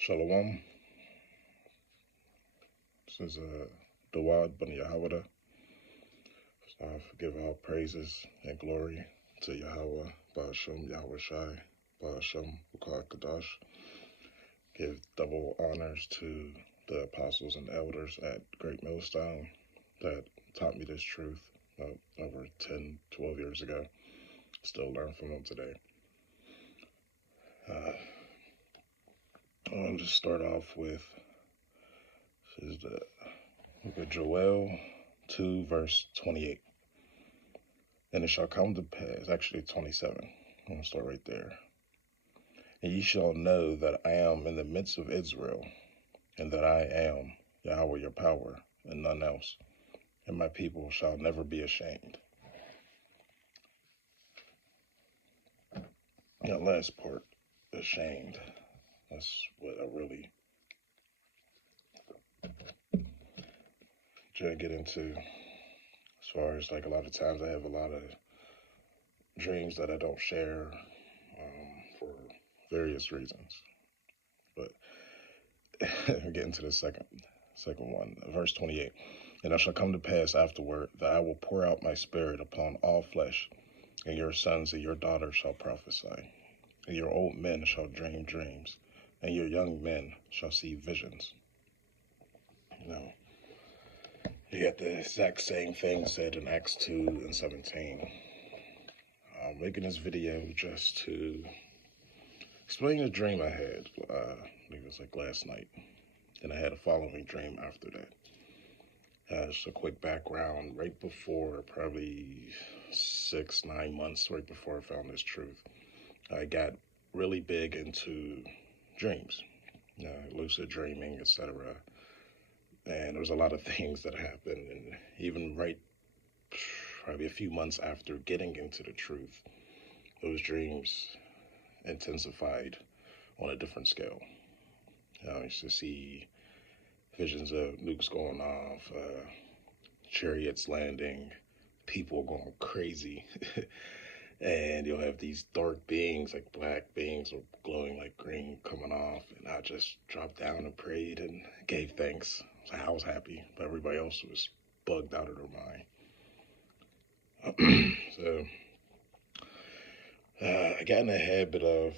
Shalom. This is Dawad Ben Yahweh. Give all praises and glory to Yahweh, Ba'ashem Yahweh Shai, Ba'ashem Bukar Kadash. Give double honors to the apostles and elders at Great Millstone that taught me this truth over 10, 12 years ago. Still learn from them today. I'll just start off with, this is the book of Joel 2, verse 28. And it shall come to pass, actually 27, I'm going to start right there. And ye shall know that I am in the midst of Israel, and that I am Yahweh your power, and none else. And my people shall never be ashamed. That last part, ashamed, that's what I really try to get into. As far as like a lot of times I have a lot of dreams that I don't share for various reasons. But we're getting to the second one, verse 28. And it shall come to pass afterward that I will pour out my spirit upon all flesh, and your sons and your daughters shall prophesy, and your old men shall dream dreams, and your young men shall see visions. You know, you got the exact same thing said in Acts 2:17. I'm making this video just to explain the dream I had. I think it was like last night. And I had a following dream after that. Just a quick background. Right before, probably 6-9 months, right before I found this truth, I got really big into dreams, lucid dreaming, etc. And there was a lot of things that happened. And even probably a few months after getting into the truth, those dreams intensified on a different scale. I used to see visions of nukes going off, chariots landing, people going crazy. And you'll have these dark beings, like black beings or glowing like green, coming off. And I just dropped down and prayed and gave thanks. I was happy, but everybody else was bugged out of their mind. So I got in the habit of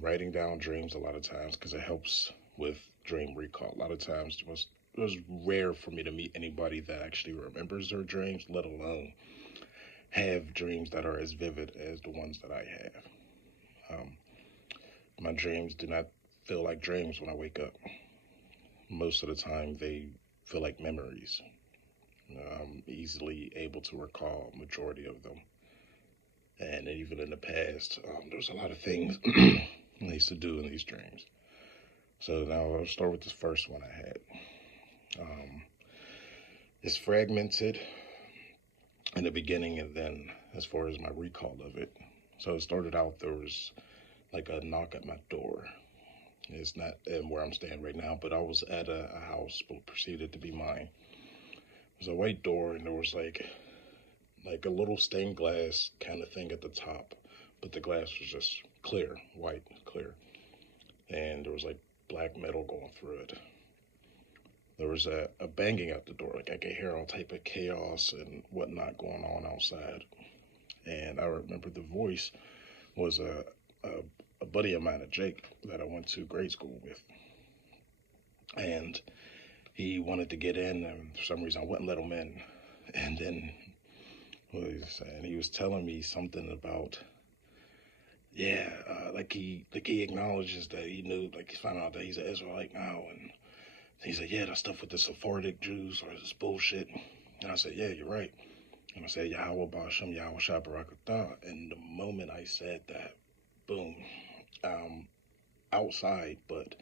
writing down dreams a lot of times because it helps with dream recall. A lot of times it was rare for me to meet anybody that actually remembers their dreams, let alone have dreams that are as vivid as the ones that I have. My dreams do not feel like dreams when I wake up. Most of the time they feel like memories. I'm easily able to recall a majority of them. And even in the past, there's a lot of things I used to do in these dreams. So now I'll start with this first one I had. It's fragmented in the beginning, and then as far as my recall of it. So it started out, there was like a knock at my door. It's not in where I'm staying right now, but I was at a house, but proceeded to be mine. It was a white door, and there was like a little stained glass kind of thing at the top, but the glass was just clear, white, clear. And there was like black metal going through it. There was a banging at the door, like I could hear all type of chaos and whatnot going on outside. And I remember the voice was a buddy of mine, Jake, that I went to grade school with. And he wanted to get in, and for some reason I wouldn't let him in. And then what was he saying? He was telling me something about, like he acknowledges that he knew, like he found out that he's an Israelite now, and he said, yeah, that stuff with the Sephardic Jews or this bullshit. And I said, yeah, you're right. And I said, Yahweh Ba'ashem Yahweh Shai Barakatah. And the moment I said that, boom, outside, but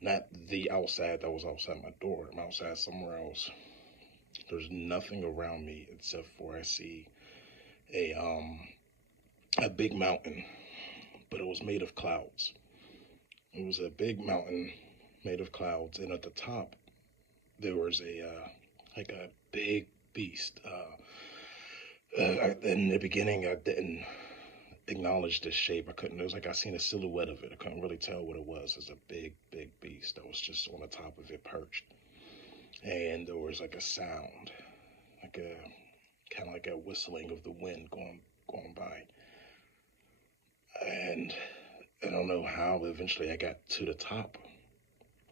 not the outside that was outside my door. I'm outside somewhere else. There's nothing around me except for I see a big mountain, but it was made of clouds. It was a big mountain made of clouds, and at the top there was a big beast. In the beginning, I didn't acknowledge the shape. I couldn't. It was like I seen a silhouette of it. I couldn't really tell what it was. It's a big, big beast that was just on the top of it, perched, and there was like a sound, like a kind of like a whistling of the wind going by. And I don't know how, but eventually I got to the top,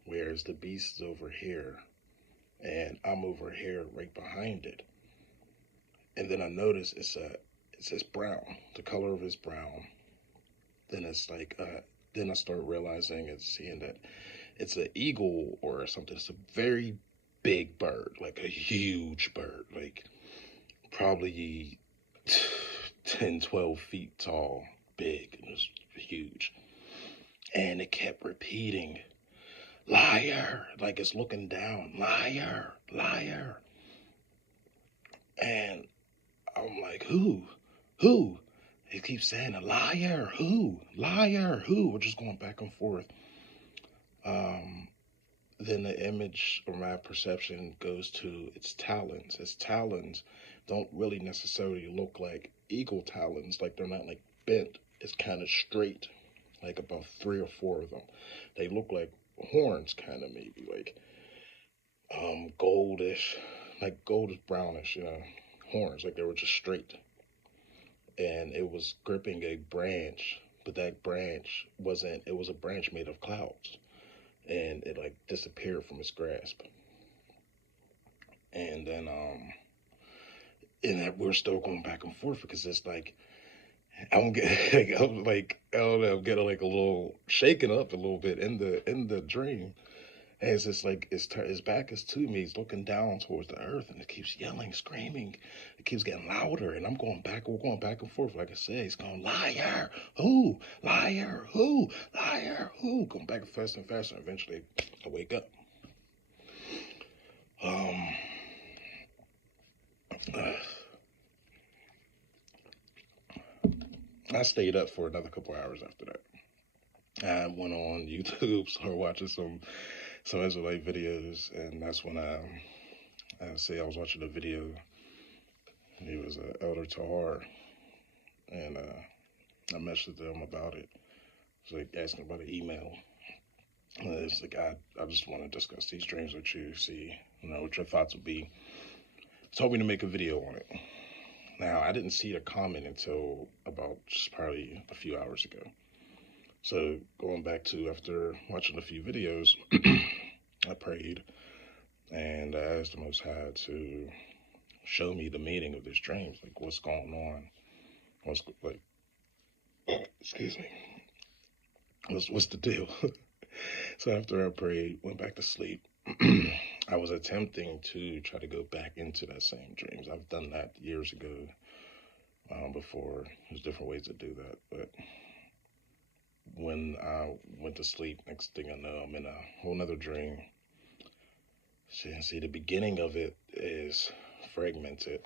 whereas the beast is over here, and I'm over here right behind it. And then I noticed it's brown. The color of it's brown. Then it's like then I start realizing and seeing that it's an eagle or something. It's a very big bird, like a huge bird, like probably 10, 12 feet tall, big, and it's huge. And it kept repeating, liar, like it's looking down, liar, liar. And I'm like, who? He keeps saying, a liar, who? Liar, who? We're just going back and forth. Then the image or my perception goes to its talons. Its talons don't really necessarily look like eagle talons, like they're not like bent. It's kind of straight, like about 3 or 4 of them. They look like horns, kind of maybe like goldish, like goldish brownish, horns, like they were just straight. And it was gripping a branch, but that branch wasn't. It was a branch made of clouds, and it like disappeared from its grasp. And then and that we're still going back and forth because it's like I'm getting, I'm like, I don't know, I'm getting like a little shaken up a little bit in the dream. And it's just like his back is to me. He's looking down towards the earth, and it keeps yelling, screaming. It keeps getting louder, and I'm going back. We're going back and forth. Like I said, he's going, liar, who, liar, who, liar, who, going back faster and faster. Eventually, I wake up. I stayed up for another couple hours after that. I went on YouTube, started watching some Israelite videos, and that's when I say I was watching a video. He was Elder Tahar, and I messaged them about it. It's like asking about an email. It's like I just want to discuss these dreams with you, see what your thoughts would be. He told me to make a video on it. Now I didn't see the comment until about just probably a few hours ago. So going back to after watching a few videos, I prayed and I asked the Most High to show me the meaning of this dreams, like what's going on, what's like, excuse me, what's the deal? So after I prayed, went back to sleep. I was attempting to try to go back into that same dreams. I've done that years ago before. There's different ways to do that, but when I went to sleep, next thing I know, I'm in a whole nother dream. See, the beginning of it is fragmented,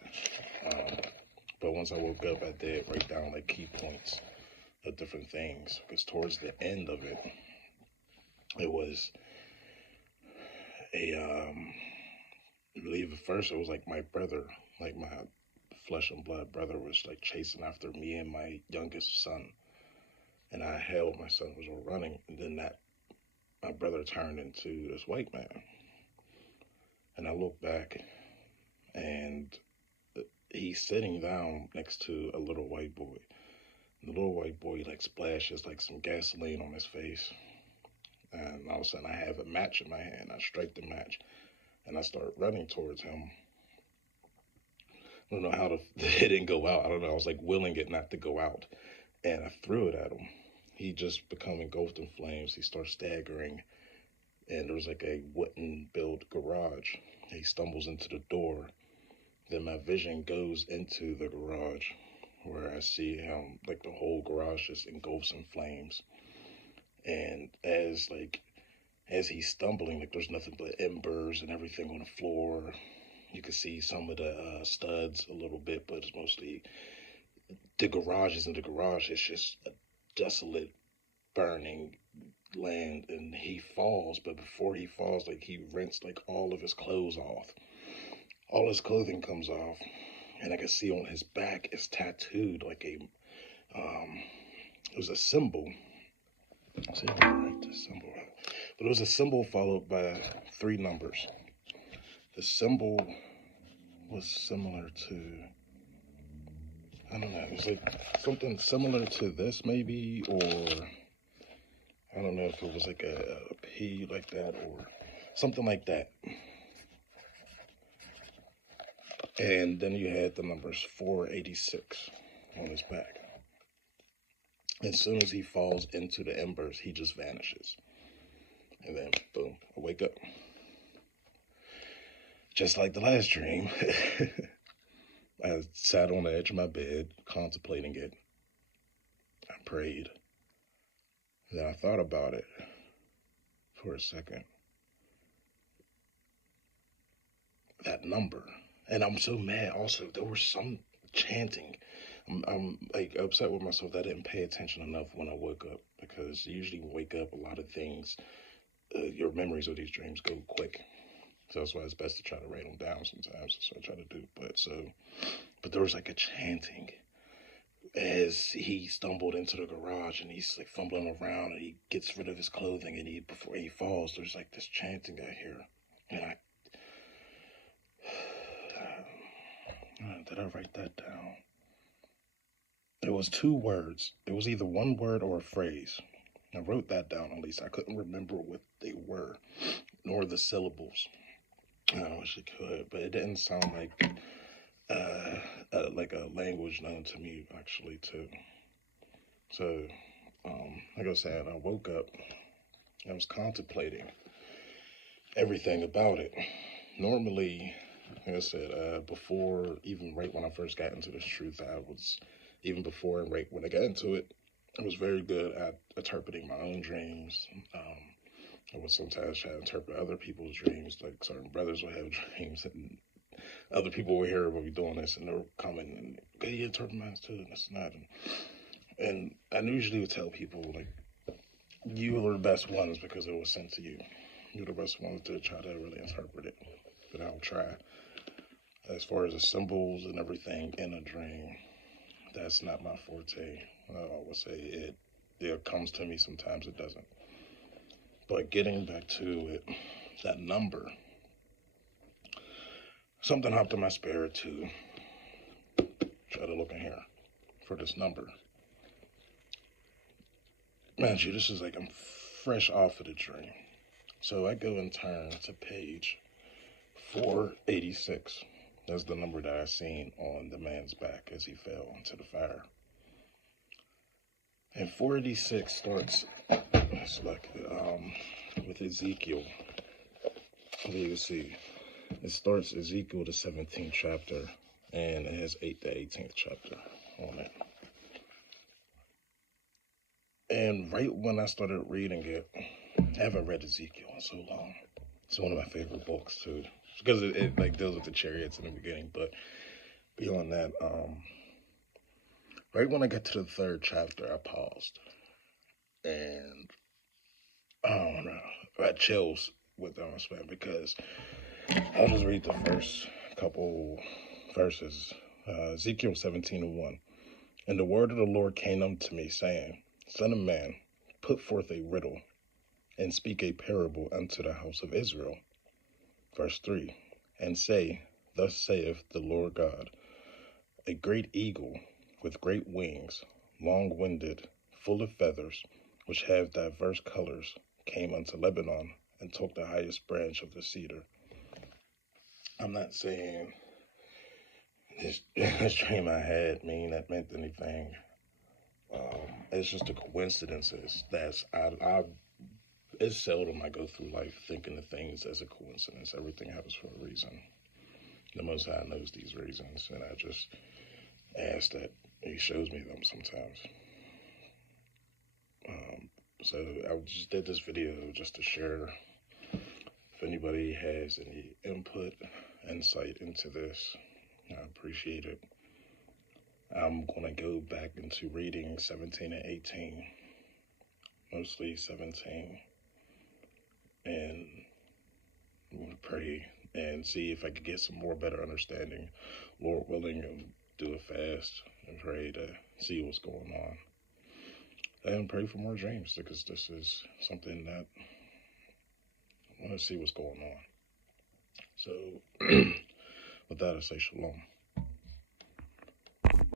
but once I woke up, I did write down like key points of different things, because towards the end of it, it was I believe at first it was like my brother, like my flesh and blood brother was like chasing after me and my youngest son, and I held my son was running, and then my brother turned into this white man, and I look back, and he's sitting down next to a little white boy. The little white boy like splashes like some gasoline on his face, and all of a sudden I have a match in my hand. I strike the match, and I start running towards him. I don't know how it didn't go out. I don't know. I was like willing it not to go out, and I threw it at him. He just become engulfed in flames. He starts staggering, and there was like a wooden built garage. He stumbles into the door. Then my vision goes into the garage, where I see him, like the whole garage just engulfs in flames. And as he's stumbling, like there's nothing but embers and everything on the floor. You can see some of the studs a little bit, but it's mostly the garage isn't the garage. It's just a desolate, burning land. And he falls, but before he falls, like he rinsed like all of his clothes off. All his clothing comes off, and I can see on his back is tattooed like It was a symbol. Let's see if I can write this symbol out. But it was a symbol followed by 3 numbers. The symbol was similar to, I don't know, it was like something similar to this maybe, or I don't know if it was like a P like that or something like that. And then you had the numbers 486 on his back. As soon as he falls into the embers, he just vanishes. And then, boom, I wake up. Just like the last dream, I sat on the edge of my bed, contemplating it. I prayed. Then I thought about it for a second. That number. And I'm so mad also. There was some chanting. I'm like upset with myself that I didn't pay attention enough when I woke up, because usually when you wake up, a lot of things, your memories of these dreams go quick. So that's why it's best to try to write them down sometimes. That's what I try to do. But there was like a chanting as he stumbled into the garage, and he's like fumbling around, and he gets rid of his clothing, and before he falls, there's like this chanting I hear. And did I write that down? It was 2 words. It was either one word or a phrase. I wrote that down at least. I couldn't remember what they were, nor the syllables. I wish I could, but it didn't sound like a language known to me actually too. So, like I was saying, I woke up. I was contemplating everything about it. Normally, like I said, before, even right when I first got into this truth, even before and right when I got into it, I was very good at interpreting my own dreams. I would sometimes try to interpret other people's dreams, like certain brothers would have dreams, and other people would hear me doing this, and they were coming, and, okay, you interpret mine too, and this and that. And I usually would tell people, like, you are the best ones because it was sent to you. You're the best ones to try to really interpret it, but I'll try. As far as the symbols and everything in a dream, that's not my forte. I would say it comes to me, sometimes it doesn't. But getting back to it, that number, something hopped in my spirit to try to look in here for this number. Man, this is like I'm fresh off of the dream. So I go and turn to page 486. That's the number that I seen on the man's back as he fell into the fire. And 486 starts, it's like, with Ezekiel. You see, it starts Ezekiel, the 17th chapter, and it has the 18th chapter on it. And right when I started reading it, I haven't read Ezekiel in so long. It's one of my favorite books too, because it like deals with the chariots in the beginning. But beyond that, right when I got to the 3rd chapter, I paused, and I don't know, I had chills with them, because I'll just read the first couple verses. Ezekiel 17:1. And the word of the Lord came unto me, saying, Son of man, put forth a riddle, and speak a parable unto the house of Israel. Verse 3. And say, Thus saith the Lord God, a great eagle with great wings, long-winded, full of feathers, which have diverse colors, came unto Lebanon, and took the highest branch of the cedar. I'm not saying this dream I had that meant anything. It's just the coincidences it's seldom I go through life thinking of things as a coincidence. Everything happens for a reason. The Most High knows these reasons, and I just ask that He shows me them sometimes. So I just did this video just to share. If anybody has any input, insight into this, I appreciate it. I'm going to go back into reading 17 and 18, mostly 17, and I'm going to pray and see if I could get some more better understanding, Lord willing, and do a fast and pray to see what's going on, and pray for more dreams, because this is something that I want to see what's going on. So, with that, I say shalom.